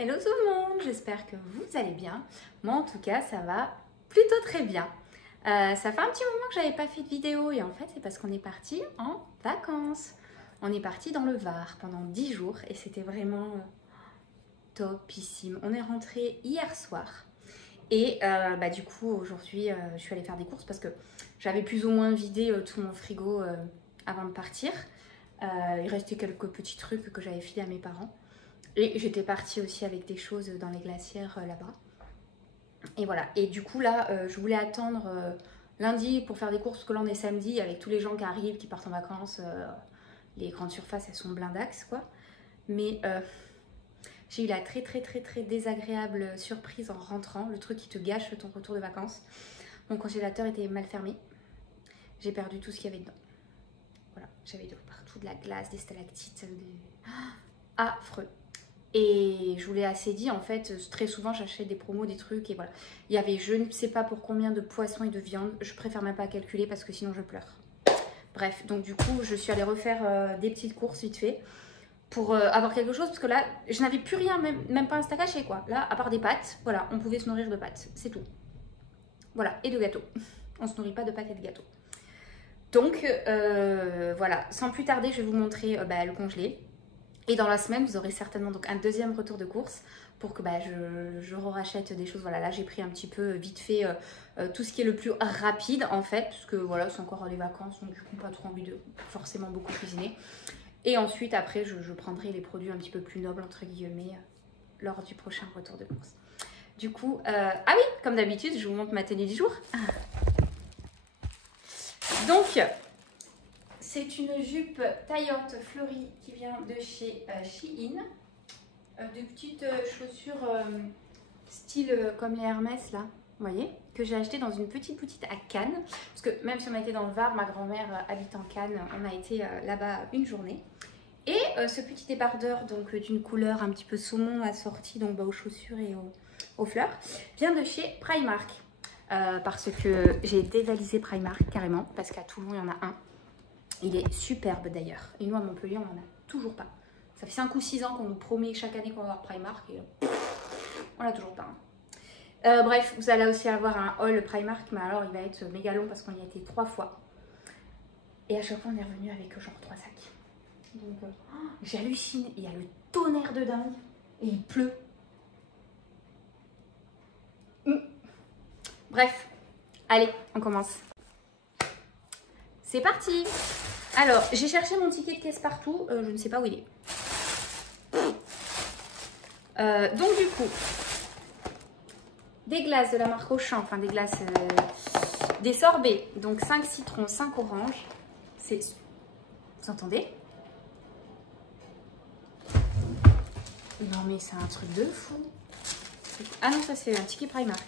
Hello tout le monde, j'espère que vous allez bien. Moi en tout cas ça va plutôt très bien. Ça fait un petit moment que j'avais pas fait de vidéo et en fait c'est parce qu'on est parti en vacances. On est parti dans le Var pendant 10 jours et c'était vraiment topissime. On est rentré hier soir et du coup aujourd'hui je suis allée faire des courses parce que j'avais plus ou moins vidé tout mon frigo avant de partir. Il restait quelques petits trucs que j'avais filés à mes parents. Et j'étais partie aussi avec des choses dans les glacières là-bas. Et voilà. Et du coup, là, je voulais attendre lundi pour faire des courses, parce que là, on est samedi, avec tous les gens qui arrivent, qui partent en vacances. Les grandes surfaces, elles sont blindax, quoi. Mais j'ai eu la très désagréable surprise en rentrant. Le truc qui te gâche ton retour de vacances. Mon congélateur était mal fermé. J'ai perdu tout ce qu'il y avait dedans. Voilà. J'avais de partout de la glace, des stalactites, affreux. Et je vous l'ai assez dit, en fait, très souvent j'achète des promos, des trucs et voilà. Il y avait je ne sais pas pour combien de poissons et de viande, je préfère même pas calculer parce que sinon je pleure. Bref, donc du coup je suis allée refaire des petites courses vite fait pour avoir quelque chose parce que là je n'avais plus rien, même pas un steak haché quoi. Là, à part des pâtes, voilà, on pouvait se nourrir de pâtes, c'est tout. Voilà, et de gâteaux. On se nourrit pas de pâtes et de gâteaux. Donc voilà, sans plus tarder, je vais vous montrer le congelé. Et dans la semaine, vous aurez certainement donc un deuxième retour de course pour que je rachète des choses. Voilà, là j'ai pris un petit peu vite fait tout ce qui est le plus rapide en fait, parce que voilà, c'est encore les vacances, donc du coup pas trop envie de forcément beaucoup cuisiner. Et ensuite après, je prendrai les produits un petit peu plus nobles entre guillemets lors du prochain retour de course. Du coup, ah oui, comme d'habitude, je vous montre ma tenue du jour. Donc, c'est une jupe taille haute fleurie qui vient de chez Shein. De petites chaussures style comme les Hermès là, vous voyez, que j'ai acheté dans une petite boutique à Cannes. Parce que même si on a été dans le Var, ma grand-mère habite en Cannes, on a été là-bas une journée. Et ce petit débardeur donc d'une couleur un petit peu saumon assorti donc aux chaussures et aux fleurs vient de chez Primark. Parce que j'ai dévalisé Primark carrément, parce qu'à Toulon il y en a un. Il est superbe d'ailleurs. Et nous à Montpellier, on n'en a toujours pas. Ça fait 5 ou 6 ans qu'on nous promet chaque année qu'on va avoir Primark et on l'a toujours pas. Bref, vous allez aussi avoir un haul Primark, mais alors il va être méga long parce qu'on y a été 3 fois. Et à chaque fois, on est revenu avec genre 3 sacs. Donc j'hallucine. Il y a le tonnerre de dingue et il pleut. Bref, allez, on commence. C'est parti! Alors, j'ai cherché mon ticket de caisse partout, je ne sais pas où il est. Donc du coup, des glaces de la marque Auchan, enfin des glaces, des sorbets, donc 5 citrons, 5 oranges. C'est... Vous entendez? Non mais c'est un truc de fou. Ah non, ça c'est un ticket Primark.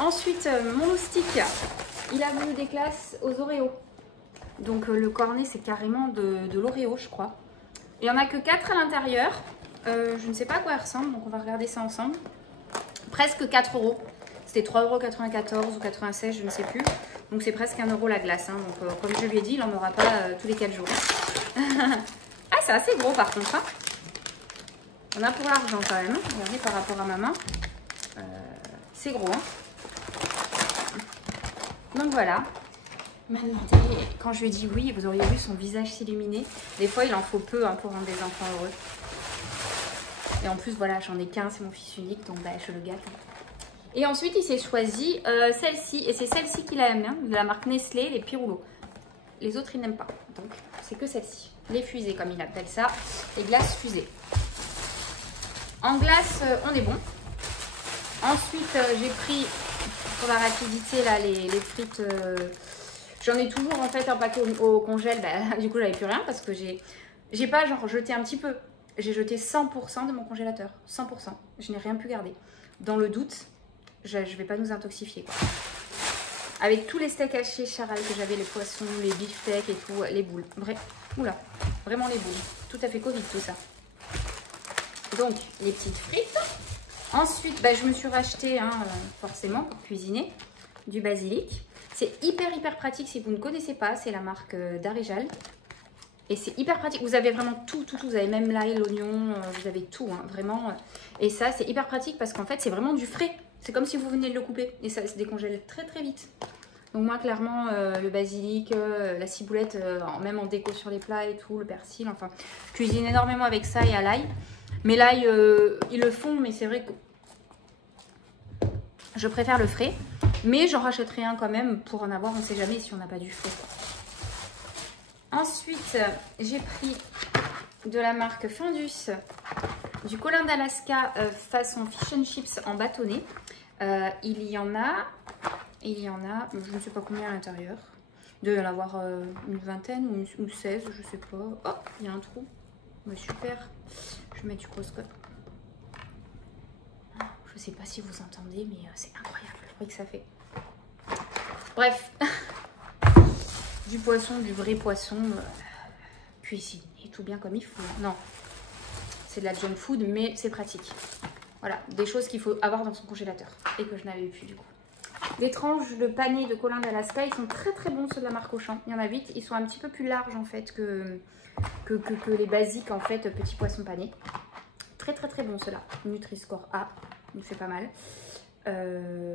Ensuite, mon loustic, il a voulu des glaces aux Oreos. Donc le cornet c'est carrément de l'Oreo je crois. Il n'y en a que 4 à l'intérieur. Je ne sais pas à quoi elles ressemblent, donc on va regarder ça ensemble. Presque 4 euros. C'était 3,94 ou 96, je ne sais plus. Donc c'est presque 1 euro la glace. Hein. Donc comme je lui ai dit, il n'en aura pas tous les 4 jours. Ah c'est assez gros par contre. Hein. On a pour l'argent quand même. Regardez par rapport à ma main. C'est gros. Hein. Donc voilà. Il m'a demandé, quand je lui ai dit oui, vous auriez vu son visage s'illuminer. Des fois, il en faut peu hein, pour rendre des enfants heureux. Et en plus, voilà, j'en ai qu'un, c'est mon fils unique, donc je le gâte. Et ensuite, il s'est choisi celle-ci, et c'est celle-ci qu'il aime, hein, de la marque Nestlé, les Pirouleaux. Les autres, il n'aime pas, donc c'est que celle-ci. Les fusées, comme il appelle ça, les glaces fusées. En glace, on est bon. Ensuite, j'ai pris, pour la rapidité, là, les frites... J'en ai toujours en fait un paquet au congèle, du coup j'avais plus rien parce que j'ai pas genre jeté un petit peu. J'ai jeté 100% de mon congélateur, 100%. Je n'ai rien pu garder. Dans le doute, je vais pas nous intoxifier quoi. Avec tous les steaks hachés Charal que j'avais, les poissons, les beefsteaks et tout, les boules. Oula, vraiment les boules. Tout à fait Covid tout ça. Donc les petites frites. Ensuite, je me suis racheté hein, forcément pour cuisiner du basilic. C'est hyper pratique si vous ne connaissez pas, c'est la marque d'Aréjal. Et c'est hyper pratique. Vous avez vraiment tout. Vous avez même l'ail, l'oignon, vous avez tout, hein, vraiment. Et ça, c'est hyper pratique parce qu'en fait, c'est vraiment du frais. C'est comme si vous venez de le couper. Et ça se décongèle très vite. Donc moi, clairement, le basilic, la ciboulette, même en déco sur les plats et tout, le persil, enfin, je cuisine énormément avec ça et à l'ail. Mais l'ail, ils le font, mais c'est vrai que je préfère le frais. Mais j'en rachèterai un quand même pour en avoir, on ne sait jamais si on n'a pas du frais. Ensuite, j'ai pris de la marque Findus, du colin d'Alaska façon fish and chips en bâtonnet. Il y en a, je ne sais pas combien à l'intérieur. Il doit y en avoir une vingtaine ou 16, je sais pas. Oh, il y a un trou. Mais super. Je vais mettre du Costco. Je sais pas si vous entendez, mais c'est incroyable le bruit que ça fait. Bref. Du poisson, du vrai poisson cuisiné, tout bien comme il faut. Non, c'est de la junk food, mais c'est pratique. Voilà, des choses qu'il faut avoir dans son congélateur et que je n'avais plus du coup. Des tranches de panier de colin d'Alaska, ils sont très bons ceux de la marque Auchan. Il y en a 8, ils sont un petit peu plus larges en fait que les basiques en fait, petits poissons panés. Très bons ceux-là. Nutri-Score A, donc c'est pas mal.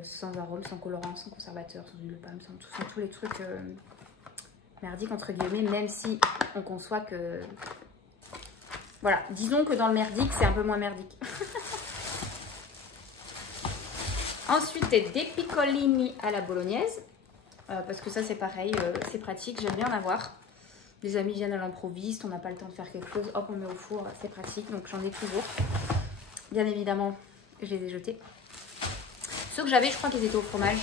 Sans arôme, sans colorant, sans conservateur, sans huile de palme, sans tous les trucs merdiques entre guillemets, même si on conçoit que... Voilà, disons que dans le merdique, c'est un peu moins merdique. Ensuite, des piccolini à la bolognaise. Parce que ça, c'est pareil, c'est pratique, j'aime bien en avoir. Les amis viennent à l'improviste, on n'a pas le temps de faire quelque chose, hop, on met au four, c'est pratique, donc j'en ai toujours. Bien évidemment, je les ai jetés. Ceux que j'avais, je crois qu'ils étaient au fromage.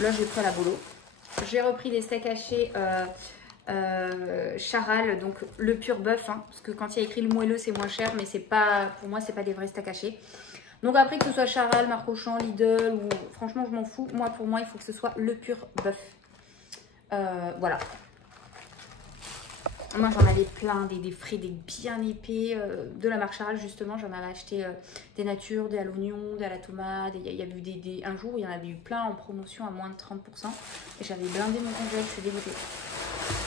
Là, j'ai pris à la bolo. J'ai repris des steaks hachés Charal, donc le pur bœuf, hein, parce que quand il y a écrit le moelleux, c'est moins cher, mais c'est pas, pour moi, c'est pas des vrais steaks hachés. Donc après, que ce soit Charal, Marc Auchan, Lidl, ou franchement, je m'en fous. Moi, pour moi, il faut que ce soit le pur bœuf. Voilà. Moi, j'en avais plein, des frais, des bien épais, de la marque Charal, justement. J'en avais acheté des natures, des à l'oignon, des à la tomate. Il y a eu un jour, il y en avait eu plein en promotion à moins de 30%. Et j'avais blindé mon congèle, je suis dégoûtée.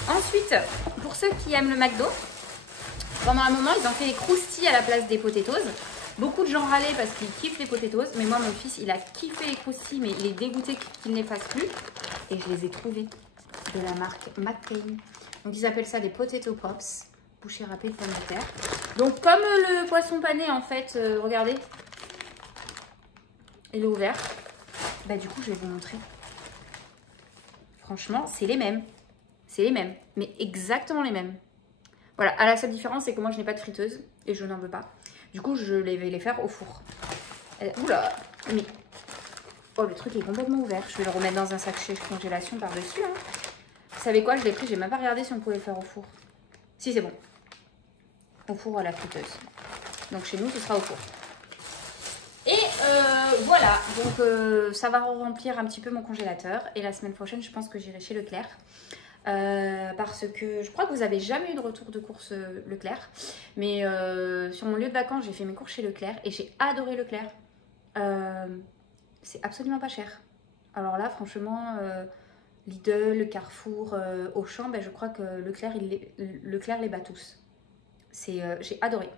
Ensuite, pour ceux qui aiment le McDo, pendant un moment, ils ont fait des croustilles à la place des potatoes. Beaucoup de gens râlaient parce qu'ils kiffent les potatoes. Mais moi, mon fils, il a kiffé les croustilles, mais il est dégoûté qu'ils ne les fassent plus. Et je les ai trouvés de la marque McCain. Donc ils appellent ça des potato pops, bouchées râpées de pommes de terre. Donc comme le poisson pané en fait, regardez, il est ouvert. Bah du coup je vais vous montrer. Franchement c'est les mêmes, mais exactement les mêmes. Voilà, à la seule différence c'est que moi je n'ai pas de friteuse et je n'en veux pas. Du coup je vais les faire au four. Oula, mais oh le truc est complètement ouvert. Je vais le remettre dans un sachet congélation par dessus. Hein. Vous savez quoi, je l'ai pris, j'ai même pas regardé si on pouvait le faire au four. Si, c'est bon. Au four à la friteuse. Donc chez nous, ce sera au four. Et voilà, donc ça va remplir un petit peu mon congélateur. Et la semaine prochaine, je pense que j'irai chez Leclerc. Parce que je crois que vous n'avez jamais eu de retour de course Leclerc. Mais sur mon lieu de vacances, j'ai fait mes courses chez Leclerc et j'ai adoré Leclerc. C'est absolument pas cher. Alors là, franchement... Lidl, Carrefour, Auchan, ben je crois que Leclerc les bat tous. J'ai adoré.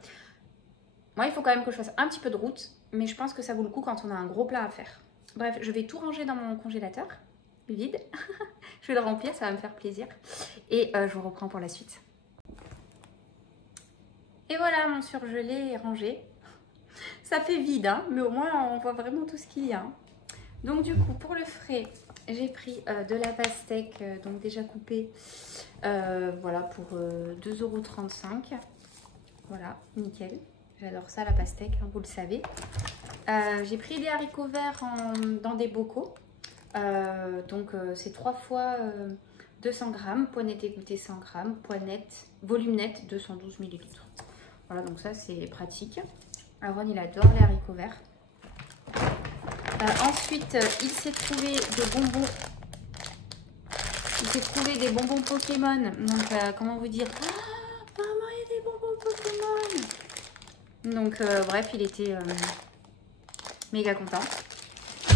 Moi, il faut quand même que je fasse un petit peu de route, mais je pense que ça vaut le coup quand on a un gros plat à faire. Bref, je vais tout ranger dans mon congélateur, vide. Je vais le remplir, ça va me faire plaisir. Et je vous reprends pour la suite. Et voilà, mon surgelé est rangé. Ça fait vide, hein, mais au moins on voit vraiment tout ce qu'il y a. Donc du coup, pour le frais... J'ai pris de la pastèque, donc déjà coupée, voilà, pour 2,35 €. Voilà, nickel. J'adore ça, la pastèque, hein, vous le savez. J'ai pris des haricots verts dans des bocaux. Donc c'est 3 fois 200 g, poignette égouttée 100 g, poignette, volume net 212 ml. Voilà, donc ça c'est pratique. Aaron, il adore les haricots verts. Ensuite, il s'est trouvé des bonbons. Il s'est trouvé des bonbons Pokémon. Donc, comment vous dire? Ah, maman, il y a des bonbons Pokémon. Donc, bref, il était méga content.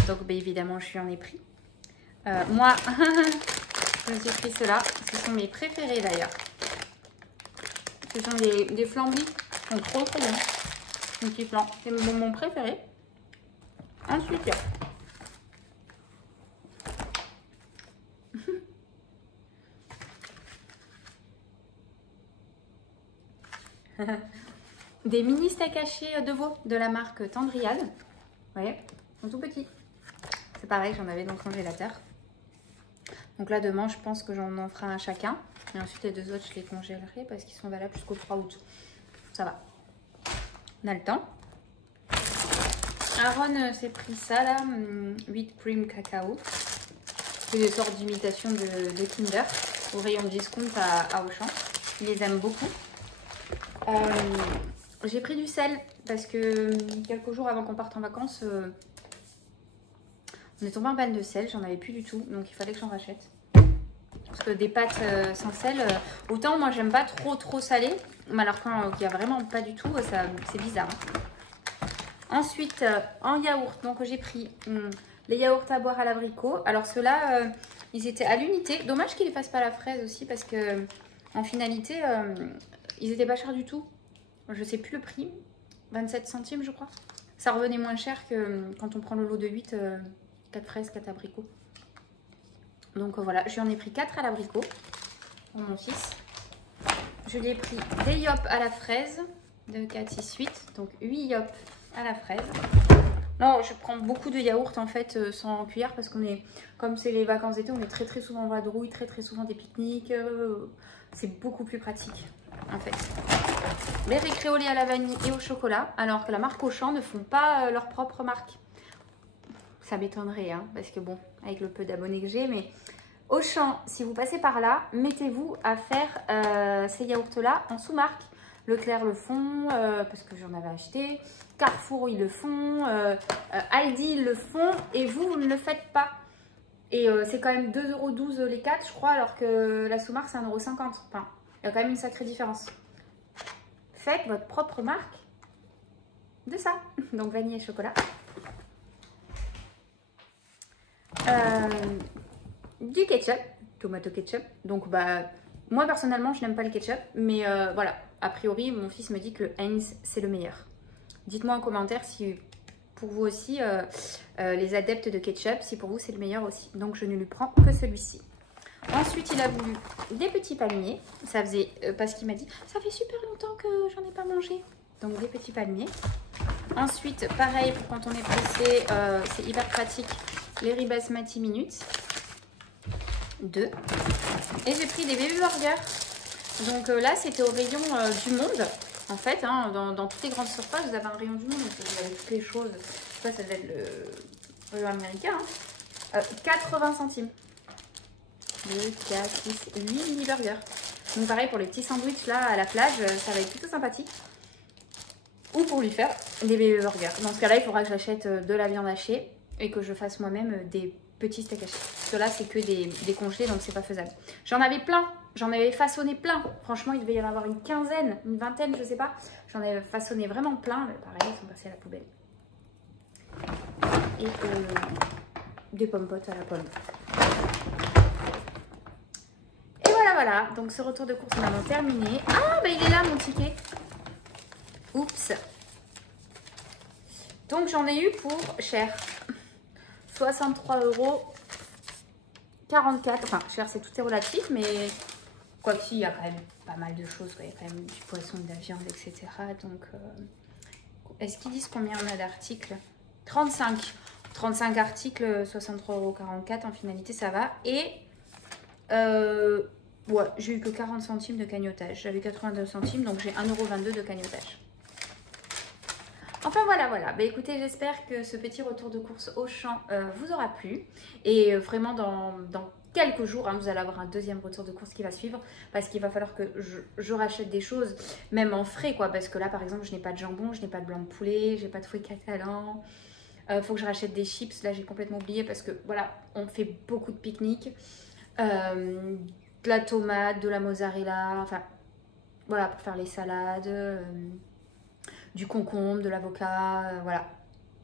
Donc, bah, évidemment, je lui en ai pris. Moi, je me suis pris ceux-là. Ce sont mes préférés d'ailleurs. Ce sont des flambis. Ils sont trop trop bons. Un petit flan. C'est mon préféré. Ensuite, des mini steaks hachés de veau de la marque Tendriade. Vous voyez, ils sont tout petits. C'est pareil, j'en avais dans le congélateur. Donc là, demain, je pense que j'en en ferai un chacun. Et ensuite, les deux autres, je les congélerai parce qu'ils sont valables jusqu'au 3 août. Ça va. On a le temps. Aaron s'est pris ça là, 8 cream cacao. C'est des sortes d'imitation de Kinder au rayon discount à Auchan. Il les aime beaucoup. J'ai pris du sel parce que quelques jours avant qu'on parte en vacances, on est tombé en panne de sel. J'en avais plus du tout, donc il fallait que j'en rachète. Parce que des pâtes sans sel, autant moi j'aime pas trop salé, mais alors quand il n'y a vraiment pas du tout, c'est bizarre. Ensuite, en yaourt, donc j'ai pris les yaourts à boire à l'abricot. Alors ceux-là, ils étaient à l'unité. Dommage qu'ils ne fassent pas la fraise aussi parce que en finalité, ils étaient pas chers du tout. Je sais plus le prix, 27 centimes je crois. Ça revenait moins cher que quand on prend le lot de 8, 4 fraises, 4 abricots. Donc voilà, j'en ai pris 4 à l'abricot pour mon fils. Je lui ai pris des yop à la fraise de 4, 6, 8. Donc 8 yop à la fraise. Non, je prends beaucoup de yaourt en fait sans cuillère parce qu'on est, comme c'est les vacances d'été, on est très souvent en vadrouille, très souvent des pique-niques. C'est beaucoup plus pratique en fait. Les récréolés à la vanille et au chocolat, alors que la marque Auchan ne font pas leur propre marque. Ça m'étonnerait, hein, parce que bon, avec le peu d'abonnés que j'ai, mais Auchan, si vous passez par là, mettez-vous à faire ces yaourts-là en sous-marque. Leclerc le font, parce que j'en avais acheté. Carrefour, ils le font. Aldi, ils le font. Et vous ne le faites pas. Et c'est quand même 2,12 € les 4, je crois, alors que la sous-marque, c'est 1,50 €. Enfin, il y a quand même une sacrée différence. Faites votre propre marque de ça. Donc, vanille et chocolat. Du ketchup, tomato ketchup. Donc, bah, moi, personnellement, je n'aime pas le ketchup. Mais voilà, a priori, mon fils me dit que le Heinz, c'est le meilleur. Dites-moi en commentaire si pour vous aussi, les adeptes de ketchup, si pour vous, c'est le meilleur aussi. Donc, je ne lui prends que celui-ci. Ensuite, il a voulu des petits palmiers. Ça faisait, parce qu'il m'a dit, ça fait super longtemps que j'en ai pas mangé. Donc, des petits palmiers. Ensuite, pareil, pour quand on est pressé, c'est hyper pratique. Les riz basmati minutes. 2. Et j'ai pris des baby burgers. Donc là, c'était au rayon du monde. En fait, hein, dans toutes les grandes surfaces, vous avez un rayon du monde. Donc vous avez toutes les choses. Je sais pas, ça doit être le rayon américain. Hein. 80 centimes. 2, 4, 6, 8 mini burgers. Donc pareil, pour les petits sandwichs là à la plage, ça va être plutôt sympathique. Ou pour lui faire des baby burgers. Dans ce cas-là, il faudra que j'achète de la viande hachée et que je fasse moi-même des petits steaks hachés. Ceux-là, c'est que des congelés, donc c'est pas faisable. J'en avais plein. J'en avais façonné plein. Franchement, il devait y en avoir une quinzaine, une vingtaine, je sais pas. J'en avais façonné vraiment plein. Mais pareil, ils sont passés à la poubelle. Et des pommes potes à la pomme. Et voilà. Donc ce retour de course, on a terminé. Ah, bah il est là, mon ticket. Oups. Donc j'en ai eu pour cher. 63,44 €. Enfin, cher, c'est tout est relatif, mais... Quoique si, il y a quand même pas mal de choses. Quoi. Il y a quand même du poisson, de la viande, etc. Donc, est-ce qu'ils disent combien on a d'articles? 35. 35 articles, 63,44 € en finalité, ça va. Et, ouais, j'ai eu que 40 centimes de cagnotage. J'avais 82 centimes, donc j'ai 1,22 € de cagnotage. Enfin voilà. Bah, écoutez, j'espère que ce petit retour de course Auchan vous aura plu. Et vraiment dans quelques jours, hein, vous allez avoir un deuxième retour de course qui va suivre. Parce qu'il va falloir que je rachète des choses, même en frais quoi. Parce que là par exemple, je n'ai pas de jambon, je n'ai pas de blanc de poulet, j'ai pas de fruits catalans. Faut que je rachète des chips, là j'ai complètement oublié parce que voilà, on fait beaucoup de pique-niques. De la tomate, de la mozzarella, enfin voilà, pour faire les salades. Du concombre, de l'avocat, voilà.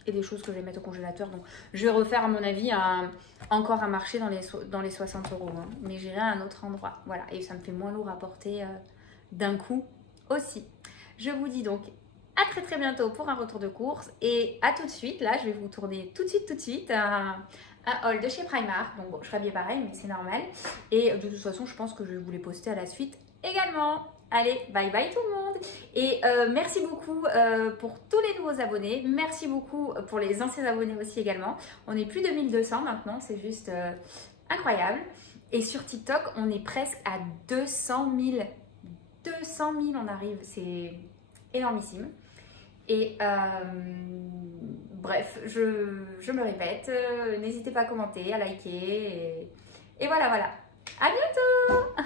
Et des choses que je vais mettre au congélateur. Donc, je vais refaire, à mon avis, encore un marché dans les 60 €. Hein. Mais j'irai à un autre endroit. Voilà. Et ça me fait moins lourd à porter d'un coup aussi. Je vous dis donc à très très bientôt pour un retour de course et à tout de suite. Là, je vais vous tourner tout de suite un haul de chez Primark. Donc bon, je serai habillée pareil, mais c'est normal. Et de toute façon, je pense que je vais vous les poster à la suite également. Allez, bye bye tout le monde. Et merci beaucoup pour tous les nouveaux abonnés. Merci beaucoup pour les anciens abonnés aussi également. On est plus de 1200 maintenant, c'est juste incroyable. Et sur TikTok, on est presque à 200 000. 200 000 on arrive, c'est énormissime. Et bref, je me répète, n'hésitez pas à commenter, à liker. Et voilà, voilà. À bientôt!